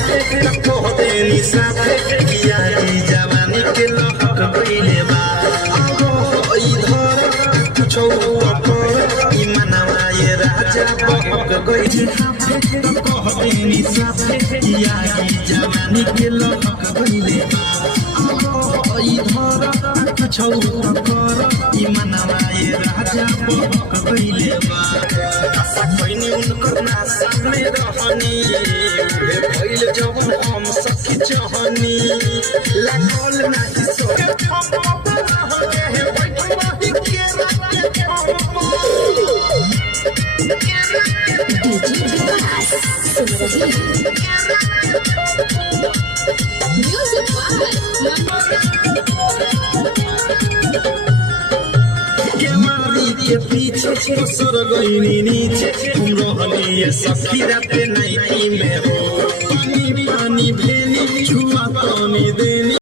हाथे कह देनी साथे किया ई जवानी के लहक गइले बा अब इधर कुछ ऊपर ई मनवा ये राजा बहक गइले हाथे कह देनी साथे किया ई जवानी के लहक गइले बा अब इधर कुछ ऊपर ई मनवा ये राजा बहक गइले बा आशा कइनी उनकर नासा में रहनी उहे भइल जवन हम सखी चाहनी लागल नाही सोके हम रहने हे बैठवाही के रात डीजे विकास सुन रही म्यूजिक के पीछे सर गइनी नीचे हम रहनी ये सखी रात नाइटी में हो पानी पानी भेनी छुआ तनी दे